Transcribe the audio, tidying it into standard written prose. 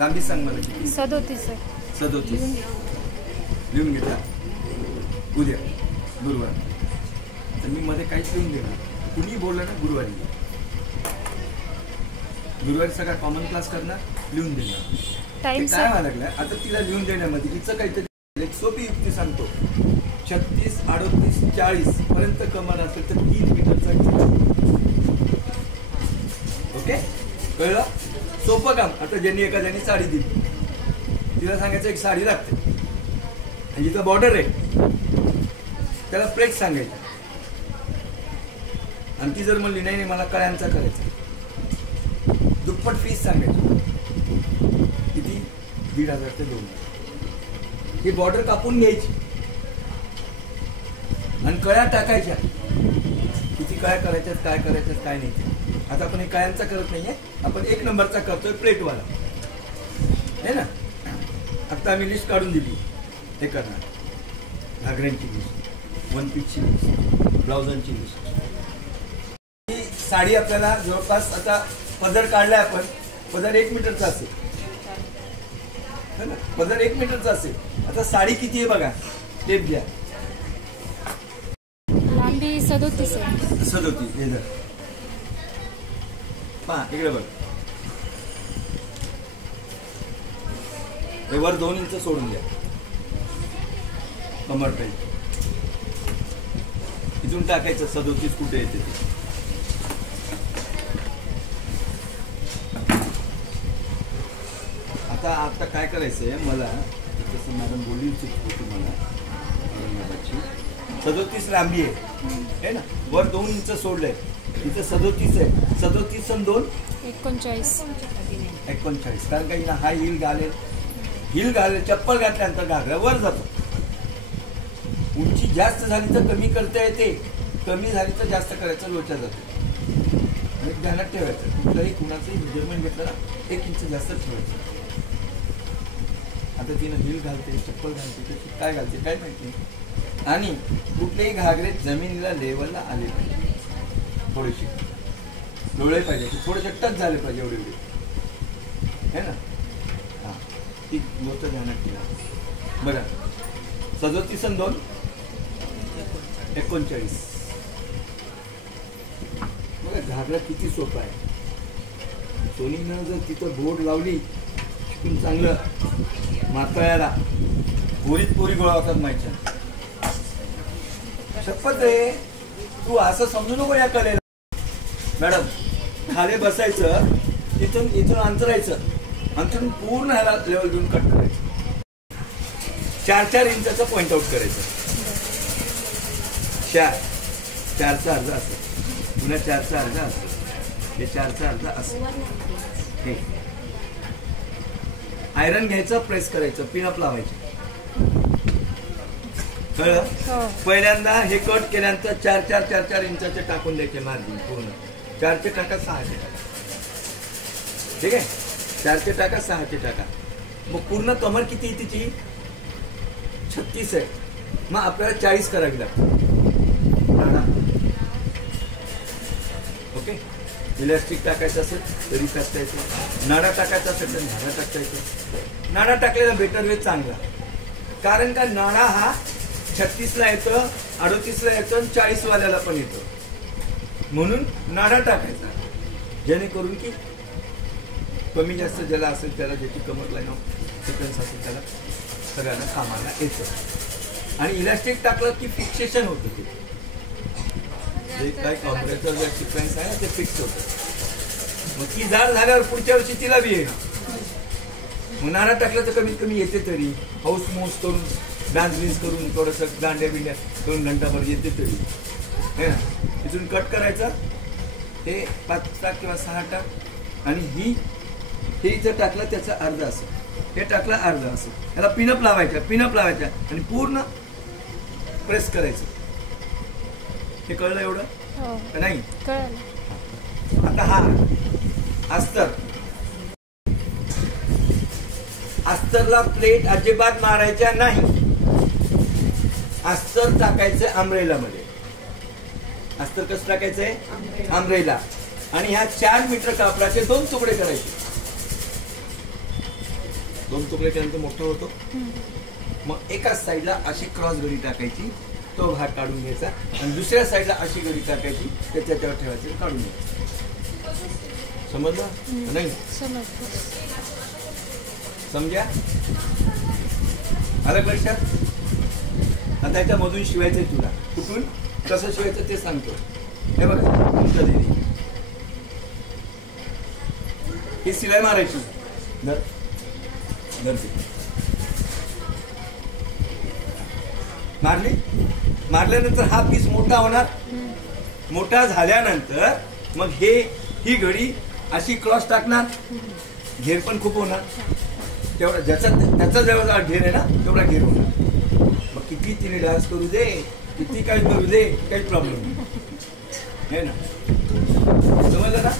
लांबी सांग मला किती. 37 आहे. 37 लिहून घेतला. उद्या गुरुवार तर मी मध्ये काहीच लिहून देणार. कुणी बोललं ना गुरुवारी सगळा कॉमन क्लास करणार, लिहून देणार. टाइम काय व्हायला लागलं आता तिला लिहून देण्यामध्ये हिचं काहीतरी एक सोपी युक्ती सांगतो. 36, 38, 40 पर्यंत कमर असेल तर 3 मीटरचा. ओके कळलं? सोपं काम. आता ज्यांनी एखाद्याने साडी दिली तिला सांगायचं एक साडी लागते आणि जिथं बॉर्डर आहे त्याला प्लेट सांगायचं आणि ती जर म्हणली नाही मला कळ्यांचा करायचा दुप्पट फीस सांगायची. किती? 1,500 ते 2,000. ही बॉर्डर कापून घ्यायची आणि कळ्या टाकायच्या. किती कळ्या करायच्यात काय करायच्यात काय नाही. आता आपण हे कळ्यांचा करत नाहीये, आपण 1 नंबरचा करतोय प्लेटवाला आहे ना. आता आम्ही लिस्ट काढून दिली. हे करणार घागऱ्यांची लिस्ट, वन पीसची लिस्ट, ब्लाउजांची लिस्ट. ही साडी आपल्याला जवळपास आता पदर काढलाय आपण. पदर 1 मीटरचा असेल ना, पदर 1 मीटरचा असेल. आता साडी किती आहे बघा, टेप घ्या. लांबी 37 आहे. 37 हे जर पहा इकडे बघ. हे वर 2 इंच सोडून द्या कमर पाहिजे. इथून टाकायचं 37 कुठे येते ते. आता काय करायचंय मला, जसं मॅडम बोलली होती मला 37 लांबी आहे ना. वर 2 इंच सोडलंय. इथं 37 आहे. 37 आणि 2 39. कारण का हिला हा हिल घालेल चप्पल घातल्यानंतर घागरा वर जातो. उंची जास्त झाली तर कमी करता येते, कमी झाली तर जास्त करायचं लोचा जातो. ध्यानात ठेवायचं. कुठलाही कुणाचंही मेजरमेंट घेतलं ना 1 इंच जास्त ठेवायचं. आता तिनं हिल घालते, चप्पल घालते, काय घालते काय माहिती. आणि कुठलेही घागरे जमिनीला लेवलला आले पाहिजे. थोडेसे डोळे पाहिजे, थोडेसे टच झाले पाहिजे एवढे है ना. हा ती गोष्ट ध्यानात ठेवा बघा. 37 आणि 2 39. बघा घागरा किती सोपा आहे. सोनीनं जर तिथं बोर्ड लावली शिकून चांगलं मातळ्याला पोरीत पोरी गोळा होतात माहिती. शपथ आहे तू असं समजू नको या कलेला. मॅडम खाली बसायचं, इथून अंतरायचं, अंतरून पूर्ण ह्याला लेवल घेऊन कट करायचं. 4-4 इंचाचं पॉइंट आउट करायचं. 4चा अर्धा असं, पुन्हा 4चा अर्धा असं, हे 4चा अर्धा असं. हे आयरन घ्यायचं, प्रेस करायचं, पिनअप लावायचं. कळलं? पहिल्यांदा हे कट केल्यानंतर 4-4 इंचाचे टाकून द्यायचे मार्जिन पूर्ण. 4चे टाका 6चे टाका. ठीक आहे. 4चे टाका 6चे टाका. मग पूर्ण कमर किती आहे तिची? 36 आहे. मग आपल्याला 40 करावी लागते. ओके. इलास्टिक टाकायचं असेल तरी टाकता येतो. नाडा टाकायचा असेल तर नाडा टाकता येतो. नाडा टाकलेला बेटर वे चांगला. कारण का नाडा हा 36ला येतं, 38ला येतं, 40 वाल्याला पण येतं. म्हणून नाडा टाकायचा जेणेकरून की कमी जास्त ज्याला असेल त्याला, ज्याची कमर लाईन ऑफ सिक्वेन्स असेल त्याला सगळ्यांना कामाला येतं. आणि इलास्टिक टाकलं की फिक्सेशन होतं. ते जे काय कॉम्प्रेसर जे सिक्वेन्स आहे ना ते फिक्स होतं. मग ती जाड झाल्यावर पुढच्या वर्षी तिला बी येणार. मग नाडा टाकलं तर कमीत कमी येते तरी. हाऊस मोस करून डान्स बिन्स करून थोडंसं दांड्या बिंड्या करून घंटाभर येते तरी है ना. इथून कट करायचं. हे 5 टाक किंवा 6 टाक. आणि हे इथं टाकलं त्याचा अर्धा असेल, हे टाकलं अर्धा असेल. त्याला पिनअप लावायच्या आणि पूर्ण प्रेस करायचं. हे कळलं एवढं का नाही? कळलं. आता हा अस्तरला प्लेट अजिबात मारायच्या नाही. अस्तर टाकायचं अम्ब्रेला मध्ये. अस्तर कसं टाकायचंय? अम्ब्रेला. आणि ह्या 4 मीटर कापडाचे 2 तुकडे करायचे. 2 तुकडे केल्यानंतर मोठा होतो. हम्म. मग एकाच साईडला अशी क्रॉस घडी टाकायची, तो भाग काढून घ्यायचा आणि दुसऱ्या साईडला अशी घडी टाकायची, त्याच्यावर ठेवायची, काढून घ्यायचं. समजलं नाही? समजलं. समजा आलं लक्षात? आता याच्यामधून शिवायचंय तुला. कुठून कसं शिवायचं ते सांगतो. हे बघा तुमच्या दिदी ही शिलाई मारायची. धर धरते. मारली. मारल्यानंतर हा पीस मोठा होणार. मोठा झाल्यानंतर मग ही घडी अशी क्रॉस टाकणार. घेर पण खूप होणार. तेवढा त्याचा जेवढा घेर आहे ना तेवढा घेर होणार. मग किती तिने डान्स करू दे, किती काही करू दे, काही प्रॉब्लेम नाही ना. समजलं ना?